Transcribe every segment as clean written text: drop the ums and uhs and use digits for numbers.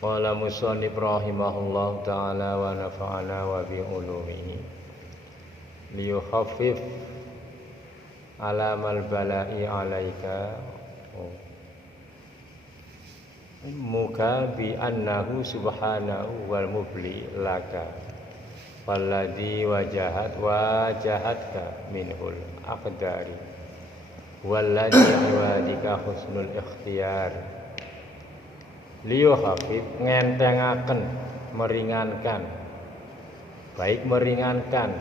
Qala musannif rahimahullah ta'ala wa nafa'ana wa bi ulumihi liyukhaffif alamal bala'i alaika muka bi annahu subhanahu wal mubli laka walladhi wajahatka minhul aqdari walladhi iwadika husnul ikhtiyar liyukhafif ngentengaken meringankan baik meringankan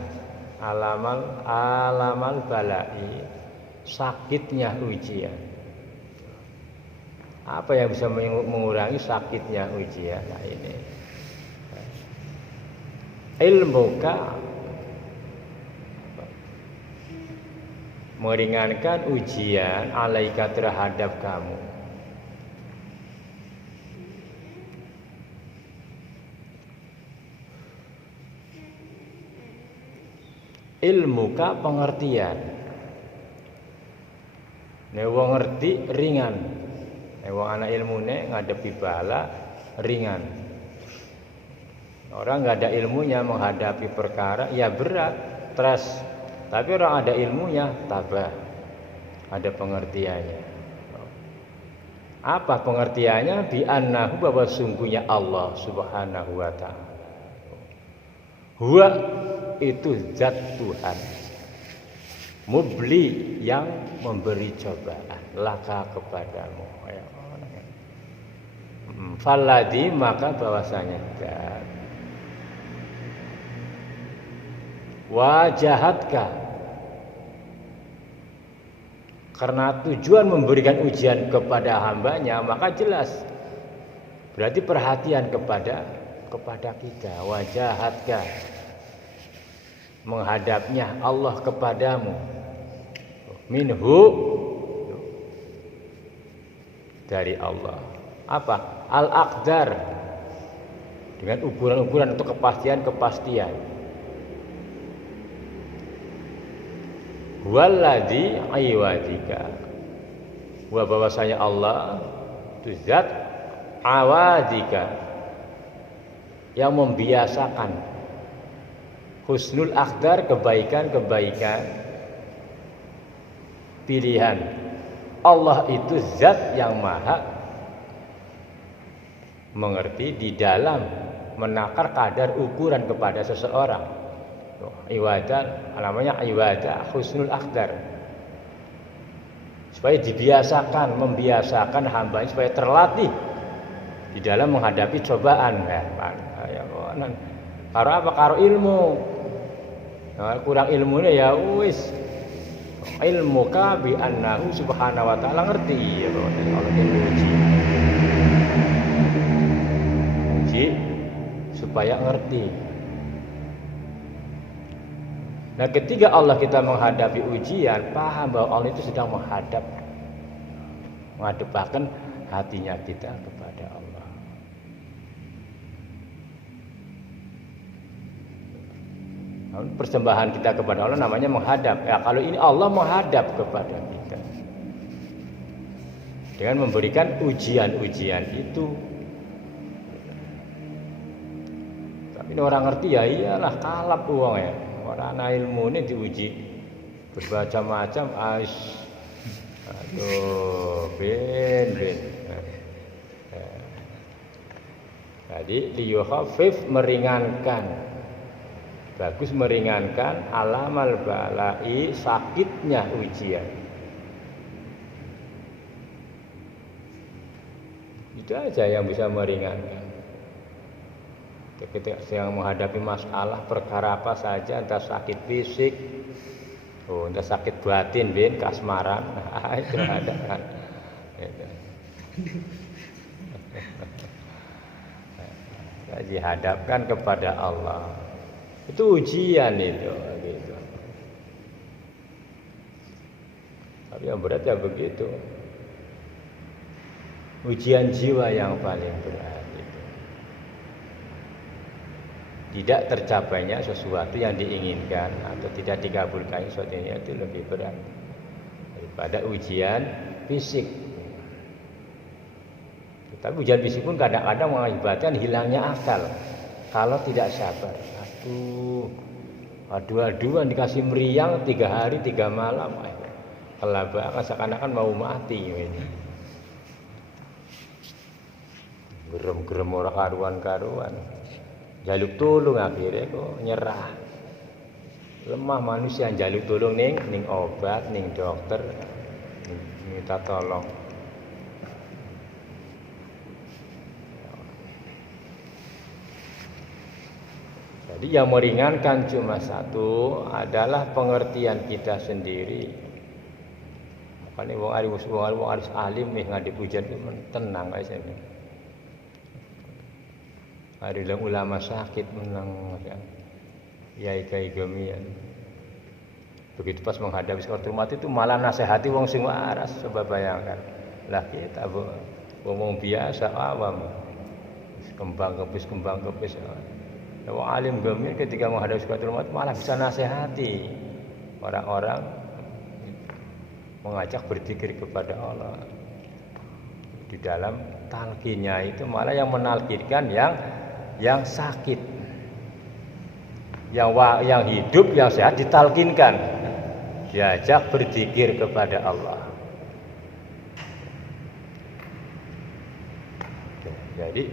alamal balai sakitnya ujian. Apa yang bisa mengurangi sakitnya ujian? Nah ini ilmuka meringankan ujian alaika terhadap kamu. Ilmuka pengertian. Nek wong ngerti ringan. Nek wong ana ilmune ngadepi bala ringan. Orang enggak ada ilmunya menghadapi perkara ya berat, stres. Tapi orang ada ilmunya tabah. Ada pengertiannya. Apa pengertiannya? Bi annahu bahwa sungguhnya Allah Subhanahu wa taala. Huwa itu zat Tuhan mubli yang memberi cobaan laka kepadamu falladhi maka bahwasanya zat wajahatka karena tujuan memberikan ujian kepada hambanya maka jelas berarti perhatian kepada kita wajahatka menghadapnya Allah kepadamu minhu dari Allah apa al-aqdar dengan ukuran-ukuran untuk kepastian walladzi iwadika wa bahwasanya Allah itu zat awadika yang membiasakan husnul akhdar kebaikan-kebaikan pilihan. Allah itu zat yang maha mengerti di dalam menakar kadar ukuran kepada seseorang. Ibadah namanya ibadah husnul akhdar. Supaya membiasakan hamba supaya terlatih di dalam menghadapi cobaan. Karo apa? Karo ilmu. Nah, kurang ilmunya ya wis ilmuka bi annahu subhanahu wa ta'ala ngerti ya Allah uji supaya ngerti. Nah ketika Allah kita menghadapi ujian paham bahwa Allah itu sedang menghadapkan hatinya kita kepada Allah. Persembahan kita kepada Allah namanya menghadap. Ya, kalau ini Allah menghadap kepada kita dengan memberikan ujian-ujian itu. Tapi ini orang ngerti ya iyalah kalap uang ya. Orang ana ilmu ini diuji bermacam-macam ben. Jadi liyukhaffif meringankan. Bagus meringankan alamal balai sakitnya ujian. Itu aja yang bisa meringankan. Ketika sedang menghadapi masalah perkara apa saja, entah sakit fisik, entah sakit batin, kasmaran, itu ada kan. Dihadapkan kepada Allah. Itu ujian itu gitu. Tapi yang berat ya begitu. Ujian jiwa yang paling berat itu. Tidak tercapainya sesuatu yang diinginkan atau tidak dikabulkan sesuatu itu lebih berat daripada ujian fisik. Tapi ujian fisik pun kadang-kadang mengakibatkan hilangnya akal kalau tidak sabar. Aduan dikasih meriang 3 hari 3 malam. Kelabakan seakan-akan mau mati ini. Gerem-gerem ora karuan-karuan. Jaluk tolong akhirnya kok nyerah. Lemah manusia jaluk tolong ning obat, ning dokter, minta tolong. Jadi yang meringankan cuma satu adalah pengertian kita sendiri. Makanya wong harus alim nih ngadep ujian itu tenang aja nih. Ada ulama sakit menang kan. Yai gemian. Begitu pas menghadapi sekaratul maut itu malah nasihati wong sing waras, coba bayangkan. Lah kita wong biasa awam. Kembang kepis. Wong alim gemian ketika menghadapi sekaratul maut malah bisa nasihati orang-orang, mengajak berzikir kepada Allah. Di dalam talqinnya itu malah yang menalkinkan yang sakit, yang hidup, yang sehat ditalkinkan, diajak berzikir kepada Allah. Jadi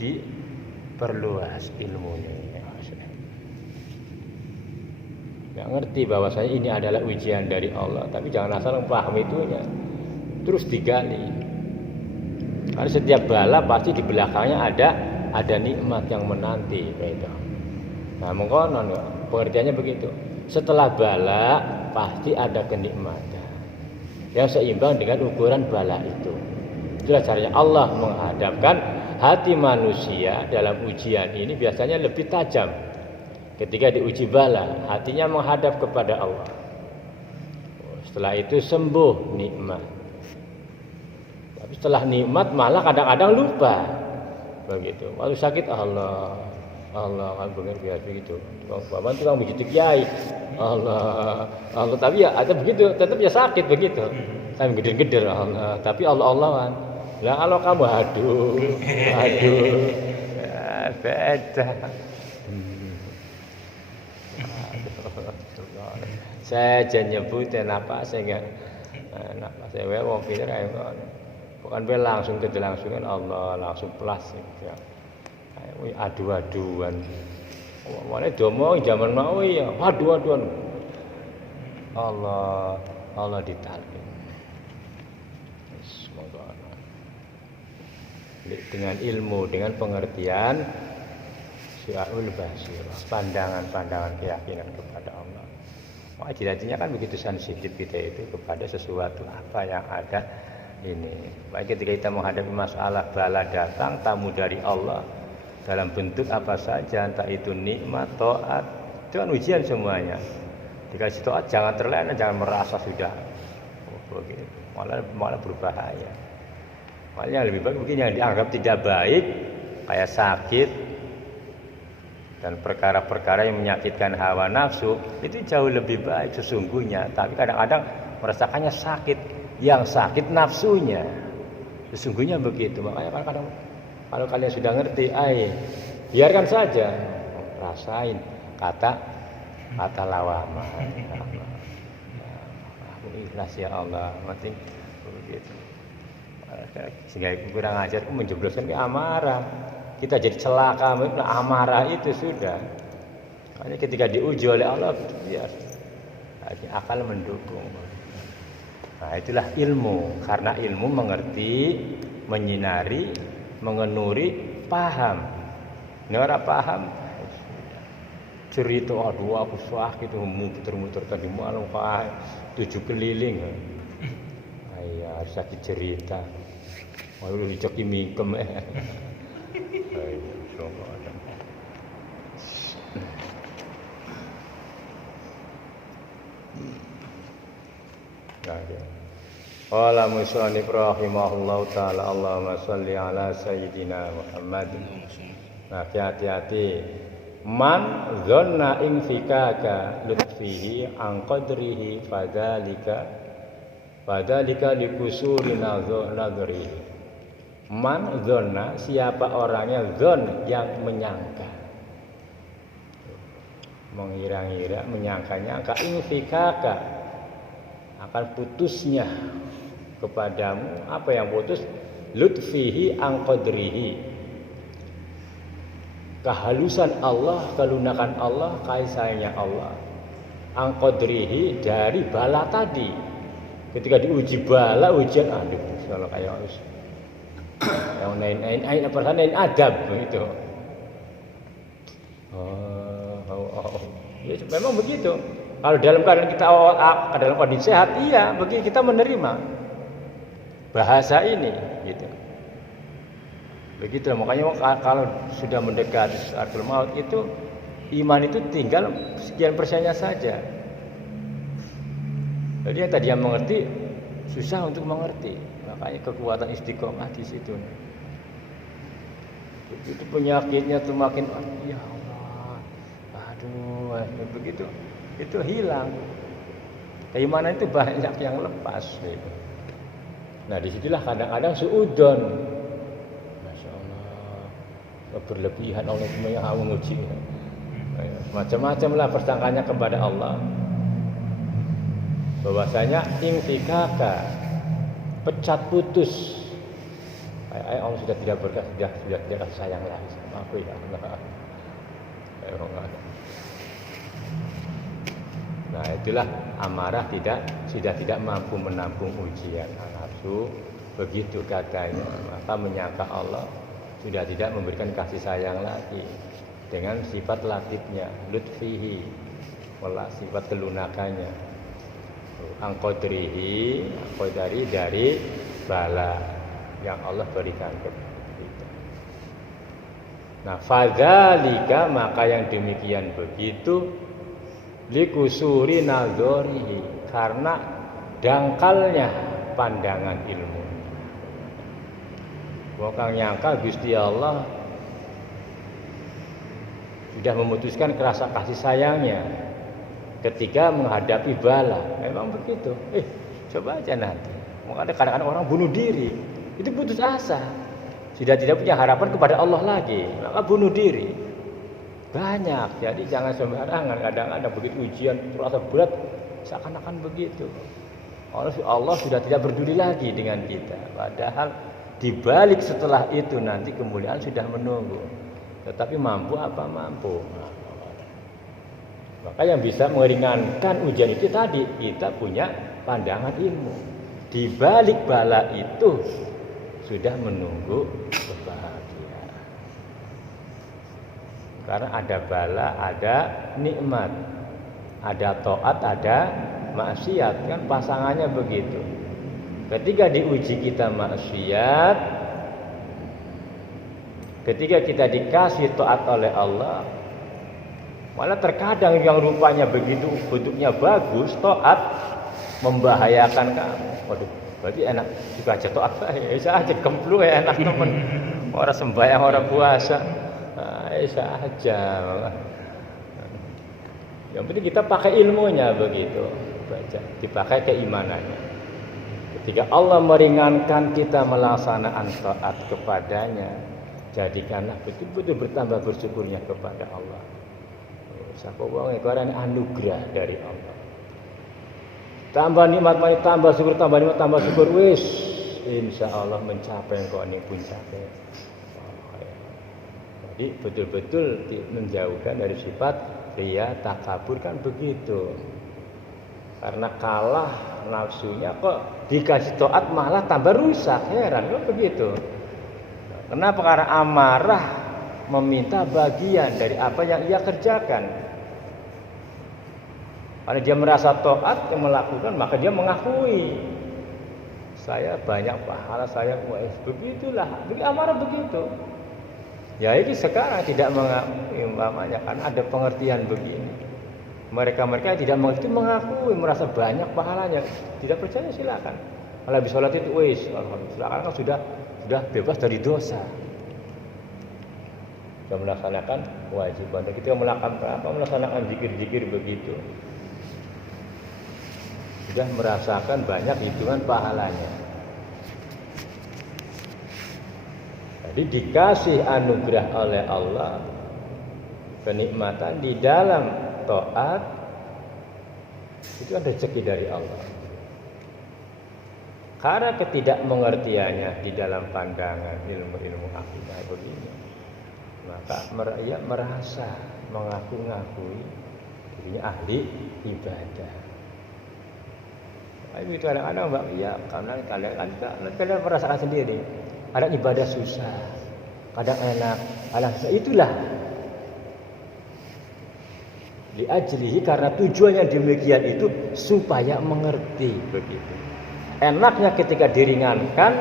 diperluas ilmunya. Nggak ngerti bahwasanya ini adalah ujian dari Allah, tapi jangan asal paham itunya terus digali. Karena setiap bala pasti di belakangnya ada nikmat yang menanti gitu. Nah, mengkonon pengertiannya begitu. Setelah bala pasti ada kenikmatan yang seimbang dengan ukuran bala itu. Itulah caranya Allah menghadapkan hati manusia dalam ujian ini biasanya lebih tajam. Ketika diuji bala, hatinya menghadap kepada Allah. Setelah itu sembuh nikmat. Tapi setelah nikmat malah kadang-kadang lupa. Begitu. Waktu sakit Allah kan begitu begitu. Bapak tukang begitu kiai. Allah. Tapi ya ada begitu, tetap ya sakit begitu. Sampai geder-geder Allah. Tapi Allah-Allahan. Lah kalau kamu aduh. Ya, beda. Saya nyebutin apa sehingga napas saya wong pinter ae ngono. Bukan be langsung kelangsungan Allah langsung plus ya. Adu-aduan. Mulai domo zaman mau ya adu-aduan. Allah ditalkin. Semoga dengan ilmu, dengan pengertian syar'ul basirah, pandangan-pandangan keyakinan kepada Allah. Ciri-cirinya kan begitu sensitif kita itu kepada sesuatu apa yang ada ini. Baik ketika kita menghadapi masalah bala datang tamu dari Allah dalam bentuk apa saja, entah itu nikmat, taat, itu kan ujian semuanya. Dikasih taat jangan terlena, jangan merasa sudah begitu. Malah berbahaya. Makanya lebih baik mungkin yang dianggap tidak baik kayak sakit dan perkara-perkara yang menyakitkan hawa nafsu itu jauh lebih baik sesungguhnya. Tapi kadang-kadang merasakannya sakit, yang sakit nafsunya. Sesungguhnya begitu. Makanya kadang-kadang kalau kalian sudah ngerti, biarkan saja, rasain kata lawama. Aku ikhlas ya Allah, mati begitu. Sehingga kurang ajar menjebloskan ke amarah. Kita jadi celaka, amarah itu sudah. Makanya ketika diuji oleh Allah, biar akal mendukung. Nah itulah ilmu. Karena ilmu mengerti, menyinari, mengenuri, paham. Ini orang paham, cerita, aduh aku sakit, muter-muter tadi malam, 7 keliling. Ayah sakit cerita. Waduh dicoki mingkem. Qala musannif rahimahullahu taala Allahumma shalli ala sayyidina Muhammad. Nah, hati-hati. Man dhanna infikaka lutfihi an qadrihi fadzalika likusuri nadhrihi. Man dzonna, siapa orangnya dzon yang menyangka. Mengira-ngira, menyangka-nyangka infikaka akan putusnya kepadamu. Apa yang putus? Lutfihi an qadrihi, kehalusan Allah, kelunakan Allah, kasih sayangnya Allah. An qadrihi, dari bala tadi. Ketika diuji bala, ujian, aduh kalau kayak harus yang nain perasaan nain adab begitu. Ya, memang begitu. Kalau dalam keadaan kita dalam kondisi sehat, iya, begitu kita menerima bahasa ini, gitu. Begitu, makanya kalau sudah mendekati sakaratul maut itu iman itu tinggal sekian persennya saja. Jadi yang tadi yang mengerti susah untuk mengerti, makanya kekuatan istiqomah di situ. Begitu penyakitnya tuh makin, ya Allah, aduh, begitu itu hilang. Keimanan itu banyak yang lepas. Gitu. Nah disitulah kadang-kadang suudzon. Berlebihan Allah semuanya menguji, macam-macam lah persangkanya kepada Allah. Bahwasanya infikaka, pecat putus. Allah sudah tidak berkah, sudah tidak sayang lagi sama aku ya Allah. Nah itulah amarah sudah tidak mampu menampung ujian nafsu, begitu katanya. Maka menyangka Allah sudah tidak memberikan kasih sayang lagi dengan sifat latifnya, lutfihi, sifat kelunakannya, angkodrihi, angkodari dari bala yang Allah berikan kepada kita. Nah, fadzalika, maka yang demikian begitu, likusuri nadzorihi, karena dangkalnya pandangan ilmu. Bukan nyangka Gusti Allah sudah memutuskan kerasa kasih sayangnya ketika menghadapi bala. Memang begitu. Coba aja nanti. Makanya kadang-kadang orang bunuh diri, itu putus asa, sudah tidak punya harapan kepada Allah lagi, maka bunuh diri. Banyak. Jadi jangan sembarangan. Kadang-kadang begitu ujian terasa berat, seakan-akan begitu. Allah sudah tidak peduli lagi dengan kita. Padahal di balik setelah itu nanti kemuliaan sudah menunggu. Tetapi mampu apa? Mampu. Maka yang bisa meringankan ujian itu tadi, kita punya pandangan ilmu. Di balik bala itu sudah menunggu kebahagiaan. Karena ada bala, ada nikmat, ada taat, ada maksiat, kan pasangannya begitu. Ketika diuji kita maksiat, ketika kita dikasih taat oleh Allah, malah terkadang yang rupanya begitu bentuknya bagus, taat, membahayakan kamu. Waduh, berarti enak juga aja taat, aja kemplu ya enak temen. Orang sembahyang, orang puasa, aja. Yang penting kita pakai ilmunya begitu, baca, dipakai keimanannya. Ketika Allah meringankan kita melaksanakan taat kepadanya, jadikanlah betul-betul bertambah bersyukurnya kepada Allah. Sapa wong karena anugerah dari Allah. Tambah nikmat, tambah syukur, tambah nikmat, tambah syukur, wis insyaallah mencapai engkau ning puncaknya. Jadi betul-betul menjauhkan dari sifat riya, takabur, kan begitu. Karena kalah nafsunya kok dikasih taat malah tambah rusak, heran kok begitu. Kenapa? Karena amarah meminta bagian dari apa yang ia kerjakan. Karena dia merasa taat yang melakukan, maka dia mengakui saya banyak pahala, saya begitulah. Amarah begitu. Ya ini sekarang tidak mengakui umpamanya, kan ada pengertian begini. Mereka-mereka yang tidak mengerti mengakui, merasa banyak pahalanya. Tidak percaya silakan. Kalau habis sholat itu, silakan, kan sudah bebas dari dosa. Sudah melaksanakan kewajiban. Kita melaksanakan zikir-zikir begitu. Sudah merasakan banyak hitungan pahalanya. Jadi dikasih anugerah oleh Allah kenikmatan di dalam taat, itu kan rezeki dari Allah. Karena ketidakmengertiannya di dalam pandangan ilmu-ilmu akidah begini, maka ia merasa mengaku-ngakui dirinya ahli ibadah. Itu kadang-kadang Mbak, ya karena kalian merasakan sendiri. Kadang ibadah susah, kadang enak, itulah liajlihi, karena tujuannya demikian itu supaya mengerti begitu. Enaknya ketika diringankan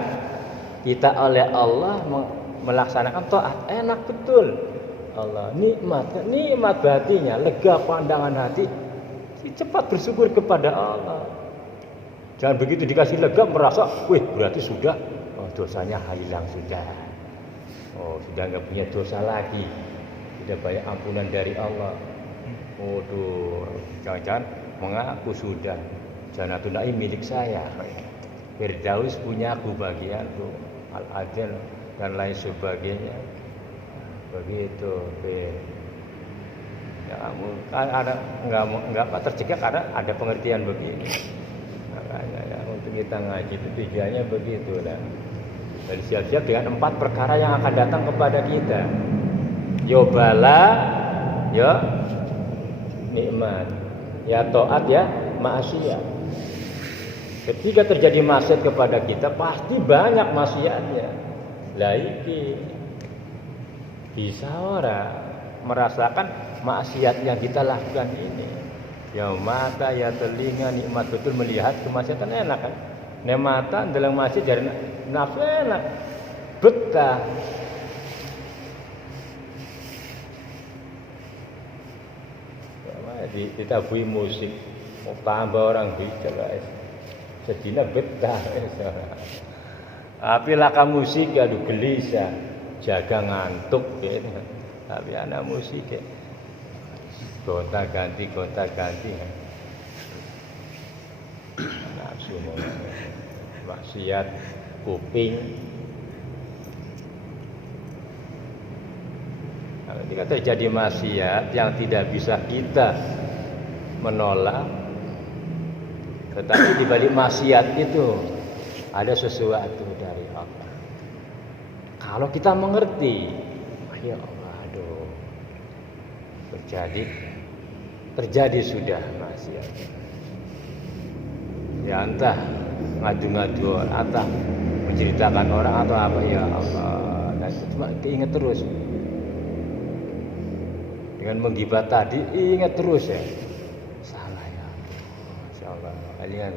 kita oleh Allah melaksanakan taat, enak betul. Allah nikmat batinnya, lega pandangan hati, cepat bersyukur kepada Allah. Jangan begitu dikasih lega merasa, wih berarti sudah dosanya hilang sudah. Sudah nggak punya dosa lagi, sudah banyak ampunan dari Allah. Jangan-jangan mengaku sudah Jannatul Naim milik saya, Firdaus punya aku, bagianku, Al-Adil dan lain sebagainya. Begitu, ya kamu ada nggak tercegah karena ada pengertian begini. Makanya ya, untuk kita ngaji itu tujuannya begitu lah. Dan siap-siap dengan 4 perkara yang akan datang kepada kita. Ya bala, ya nikmat, ya taat, ya maksiat. Ketika terjadi maksiat kepada kita, pasti banyak maksiatnya. Lah iki bisa orang merasakan maksiat yang kita lakukan ini. Ya mata, ya telinga, nikmat betul melihat kemaksiatan, enak kan? Nek mata dalam maksiat jadi nafsu enak, betah. Ditabui musik, mau tambah orang bijak guys. Sedina betah. Tapi laka musik aduh gelisah, jaga ngantuk gitu. Tapi anak musik ya, gonta ganti. Nafsu maksiat kuping. Ketika terjadi maksiat yang tidak bisa kita menolak, tetapi di balik maksiat itu ada sesuatu dari Allah. Kalau kita mengerti, ya Allah, aduh, terjadi sudah maksiat. Ya entah ngadu-ngadu orang, entah menceritakan orang atau apa, ya Allah, dan cuma diingat terus. Dengan menggibah tadi ingat terus ya, salah ya, Masya Allah. Kalian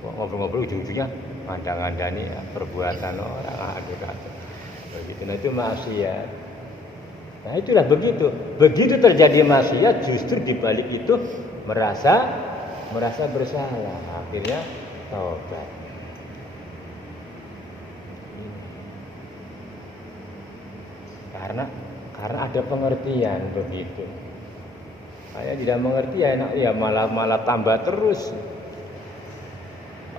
ngobrol-ngobrol ujung-ujungnya ngandang-ngandani ya, perbuatan orang begitu. Nah itu maksiat. Nah itulah begitu terjadi maksiat, justru dibalik itu merasa bersalah, akhirnya taubat. Karena ada pengertian begitu. Saya tidak mengerti ya, enak ya malah tambah terus.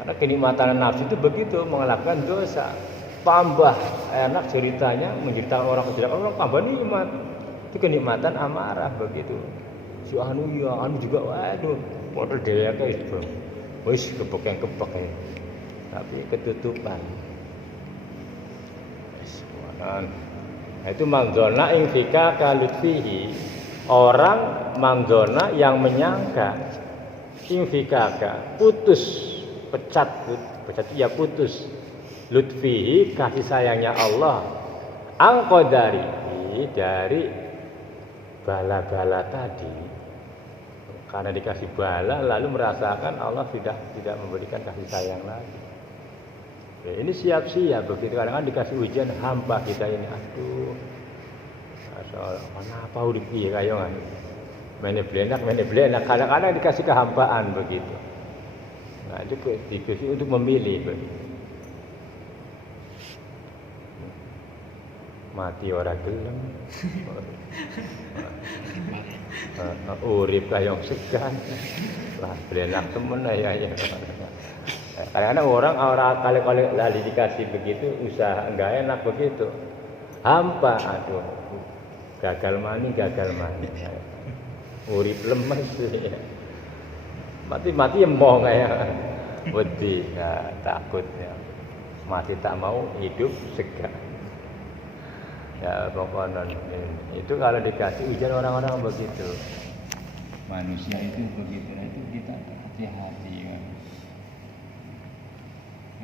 Karena kenikmatan nafsu itu begitu, melakukan dosa. Tambah enak ceritanya, menceritakan orang kejelekan orang, tambah nikmat. Itu kenikmatan amarah begitu. Si anu juga waduh, model dheweke wis kepek ya. Tapi ketutupan. Nah, itu mangdona ing fika kalutfihi, orang mangdona yang menyangka ing fikaka pecat ya putus lutfihi kasih sayangnya Allah angkodari dari bala-bala tadi, karena dikasih bala lalu merasakan Allah tidak memberikan kasih sayang lagi. Ya, ini siap-siap begitu, kadang-kadang dikasih ujian hampa kita ini, aduh, asal kenapa udah piye kayo kan, mene blenak, kadang-kadang dikasih kehampaan begitu. Nah itu dikasih untuk memilih begitu. Mati ora gelem, urip kayong segan, lah blenak temen ya. Kadang-kadang orang kali-kali lali dikasih begitu, usaha enggak enak begitu. Hampa, aduh, gagal mani. Urip lemes ya. Mati emoh kayak wedi, ya, takut ya. Mati tak mau, hidup segar. Ya pokoknya itu kalau dikasih ujian orang-orang begitu. Manusia itu begitu, itu kita hati-hati ya.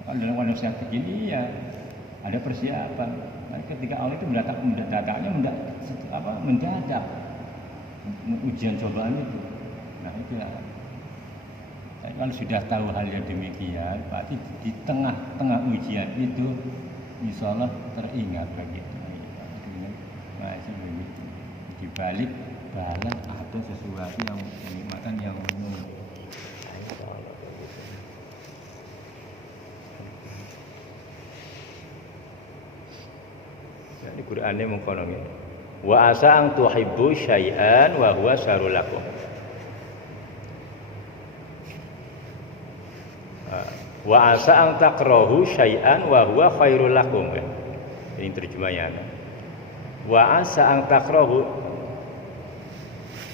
Kalau dalam manusia begini ya ada persiapan. Nah, ketika Allah itu mendatangnya mendadak ujian cobaan itu. Nah itu ya. Kalau sudah tahu hal yang demikian, berarti di tengah-tengah ujian itu, insya Allah teringat begitu. Masih begitu. Di balik bala ada sesuatu yang kenikmatan yang umum. Jadi Qur'annya mengkono ngene. Wa asa ang tuhibbu syai'an wa huwa syarrul lakum. Wa asa ang takrahu syai'an wa huwa khairul lakum. Ini terjemahnya. Wa asa ang takrahu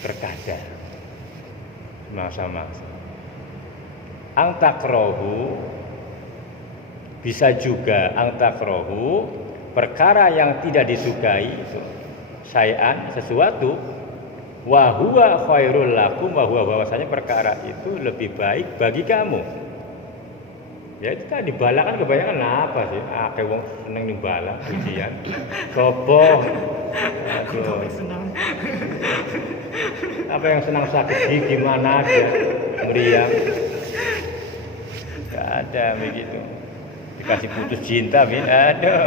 terkadang masa-masa. Ang takrahu bisa juga ang takrahu perkara yang tidak disukai itu syai'an sesuatu wa huwa khairul lakum wa huwa bahwasanya perkara itu lebih baik bagi kamu. Ya itu kan dibalak kan kebanyakan apa sih? Akeh wong seneng dibalak ujian. Sopo? Aduh. Apa yang senang sakit gigi mana aja? Meriang. Enggak ada begitu. Dikasih putus cinta, aduh.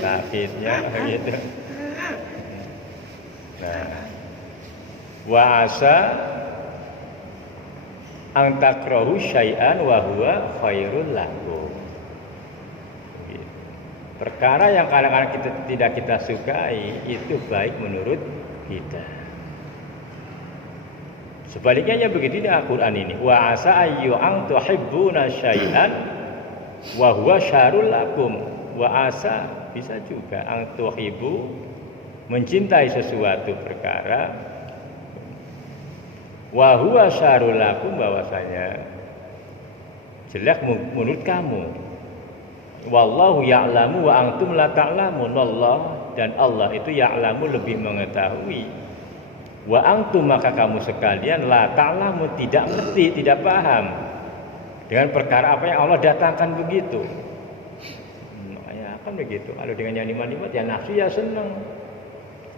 Sakitnya gitu. Nah, wa asa ang takrahu syai'an wa huwa khairul lakum. Perkara yang kadang-kadang tidak kita sukai itu baik menurut kita. Sebaliknya ya begitu di Al-Qur'an ini. Wa asa ayyu ang tuhibbuna syai'an wa huwa syarrul lakum. Wa asa bisa juga ang tuhibbu mencintai sesuatu perkara wa huwa syarrul lakum bahwasanya jelek menurut kamu. Wallahu ya'lamu wa antum la ta'lamun. Allah dan Allah itu ya'lamu lebih mengetahui. Wa antum maka kamu sekalian la ta'lamu tidak ngerti, tidak paham dengan perkara apa yang Allah datangkan begitu. Ya kan begitu. Kalau dengan yang nikmat ya nafsu ya senang.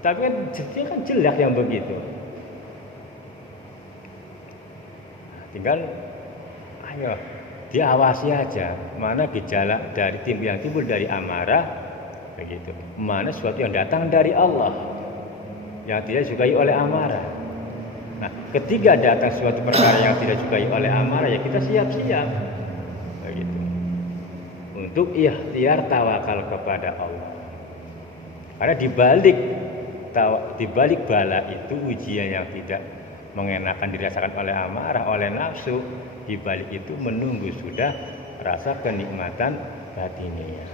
Tapi kan dia kan jelek yang begitu. Tinggal ayo diawasi aja mana gejala dari yang timbul dari amarah begitu, mana sesuatu yang datang dari Allah yang tidak disukai oleh amarah. Nah, ketika datang suatu perkara yang tidak disukai oleh amarah ya kita siap-siap begitu untuk ikhtiar tawakal kepada Allah. Karena dibalik bala itu ujian yang tidak mengenakan dirasakan oleh amarah, oleh nafsu, di balik itu menunggu sudah rasa kenikmatan batinnya.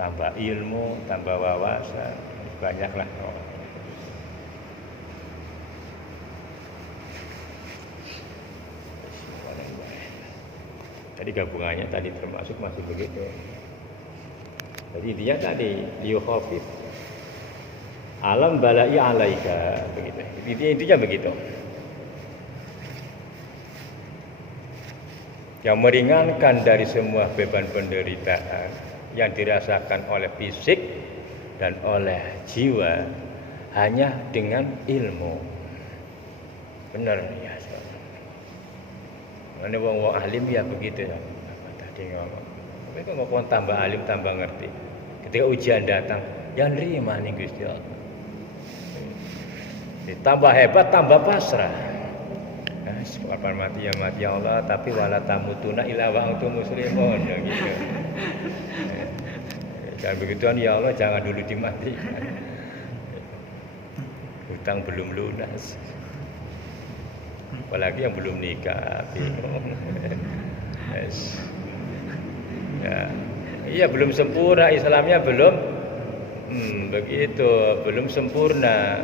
Tambah ilmu, tambah wawasan, banyaklah. Jadi gabungannya tadi termasuk masih begitu. Jadi dia tadi liyukhafif alam balai alaika begitu. Intinya begitu. Yang meringankan dari semua beban penderitaan yang dirasakan oleh fisik dan oleh jiwa hanya dengan ilmu. Benar ya. Mana wong alim ya begitu ya. Tadi ngomong. Mereka ngomong tambah alim tambah ngerti. Ketika ujian datang, yang nerima nih Gusti Allah. Tambah hebat, tambah pasrah. Nah, kapan mati ya Allah, tapi wala tamutuna illa wa antum muslimun ya gitu. Jangan begituan ya Allah, jangan dulu dimatikan. Hutang belum lunas. apalagi yang belum nikah, bingung. Yes. Ya. Iya, belum sempurna Islamnya, belum begitu, belum sempurna.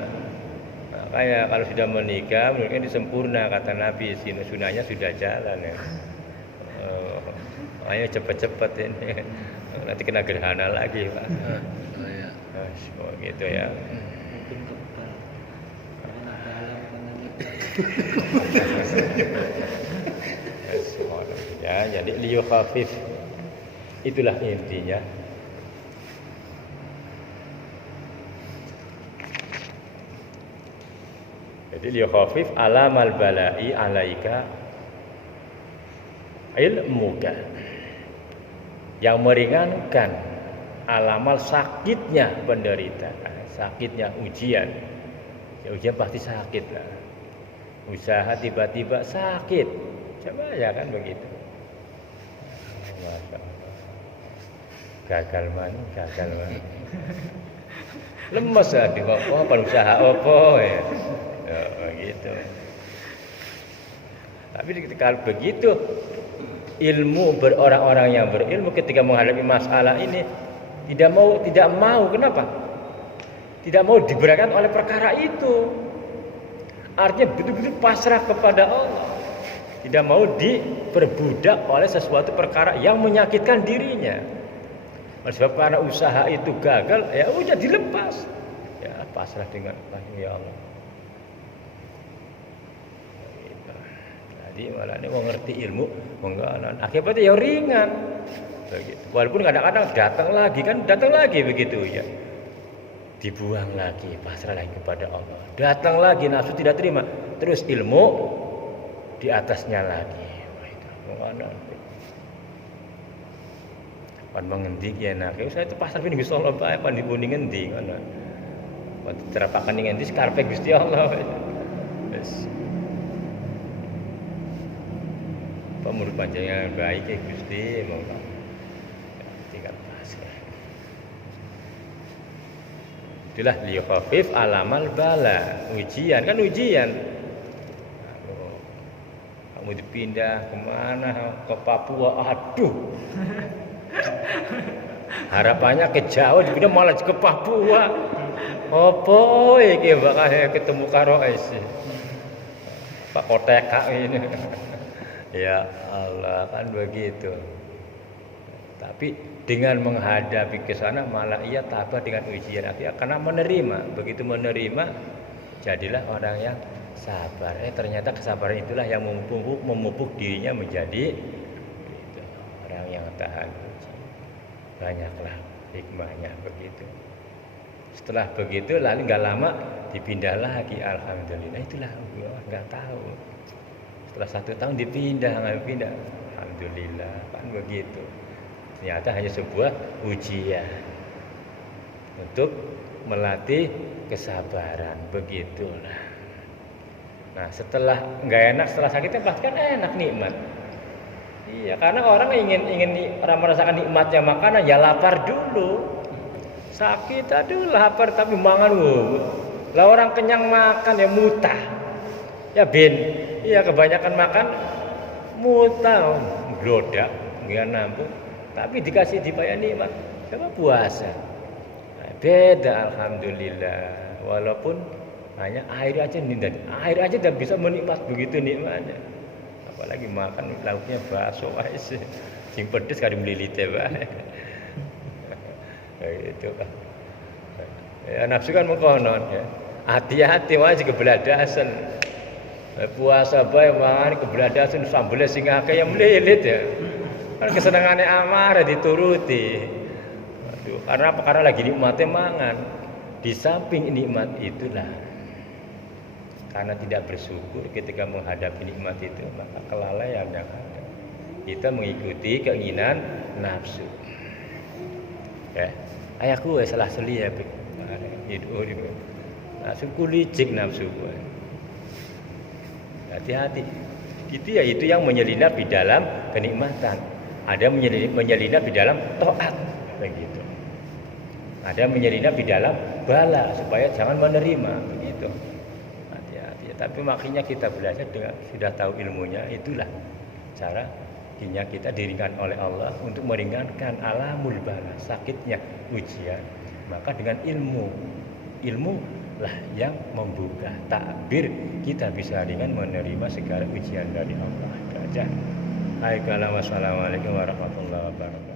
Makanya kalau sudah menikah, mungkin disempurna kata Nabi, sunahnya sudah jalan ya. Ayo cepet-cepet ini, nanti kena gerhana lagi Pak. Iya. Gitu ya. Mungkin kebal. Karena Ya, jadi liyukhafif, itulah intinya. Jadi liyukhafif alamal bala'i alaika ilmuka, yang meringankan alamal sakitnya penderitaan, sakitnya ujian. Ya, ujian pasti sakit lah. Usaha tiba-tiba sakit, coba ya kan begitu. Masya Allah. Gagal mana? Lemes hati apa usaha apa ya. Ya begitu. Tapi kalau begitu, ilmu orang-orang yang berilmu ketika menghadapi masalah ini tidak mau kenapa? Tidak mau diberatkan oleh perkara itu. Artinya betul-betul pasrah kepada Allah. Tidak mau diperbudak oleh sesuatu perkara yang menyakitkan dirinya. Oleh sebab karena usaha itu gagal, ya udah dilepas. Ya pasrah dengan ya Allah. Jadi malah ini mau ngerti ilmu, enggak. Akibatnya ya ringan. Begitu. Walaupun kadang-kadang datang lagi begitu ya. Dibuang lagi, pasrah lagi kepada Allah. Datang lagi nafsu tidak terima, terus ilmu di atasnya lagi. Pan mengendi ki enak. Saya itu pasar pun Gusti Allah bae pan dipuni ngendi ngono. Pan diterapkan ning endi karepe Gusti Allah. Wis. Pamur panjenengan baik ya Gusti, monggo. Tinggal pasrah. Itulah liyukhafif alamal bala, ujian kan ujian. Kamu dipindah kemana? Ke Papua, aduh. Harapannya ke Jawa, dipindah malah ke Papua. Apa iki bakal ketemu karo Pak Koteka ini. Ya Allah, kan begitu. Tapi dengan menghadapi ke sana malah ia tabah dengan ujian karena menerima. Begitu menerima, jadilah orang yang sabar. Ternyata kesabaran itulah yang memupuk dirinya menjadi orang yang tahan uji. Banyaklah hikmahnya begitu. Setelah begitu lalu nggak lama dipindah lagi, alhamdulillah. Itulah nggak tahu. Setelah 1 tahun dipindah, alhamdulillah kan begitu. Ternyata hanya sebuah ujian untuk melatih kesabaran, begitulah. Nah setelah nggak enak, setelah sakitnya pasti kan enak, nikmat. Iya, karena orang ingin merasakan nikmatnya makanan ya lapar dulu. Sakit aduh lapar tapi mangan lah orang kenyang makan ya mutah. Ya iya kebanyakan makan mutah, glodak, nggak nampung. Tapi dikasih dibayar nikmat, coba puasa. Nah, beda alhamdulillah. Walaupun hanya air aja tidak bisa menikmat begitu nikmatnya. Apalagi makan lauknya bakso aja, sing pedes kali melilite bae. Itu kan. Ya nafsu kan mengkonon ya. Hati-hati wae kebeladasan. Puasa bae mangan kebeladasan sambel sing akeh yang melilit ya. Kan kesenangannya amarah dituruti. Aduh, karena apa? Karena lagi nikmatnya mangan. Di samping nikmat itulah karena tidak bersyukur ketika menghadapi nikmat itu, maka kelalaian yang ada. Kita mengikuti keinginan nafsu. Ya, ayahku salah seli ya, hidup di nafsu kulicik nafsu. Hati-hati. Itu yang menyelinap di dalam kenikmatan. Ada menyelinap di dalam taat, begitu. Ada menyelinap di dalam bala supaya jangan menerima, begitu. Hati-hati. Tapi makanya kita belajar dengan sudah tahu ilmunya, itulah cara kita diringankan oleh Allah untuk meringankan alamul bala, sakitnya ujian. Maka dengan ilmu lah yang membuka takbir kita bisa ringan menerima segala ujian dari Allah. Itu aja. Assalamualaikum warahmatullahi wabarakatuh.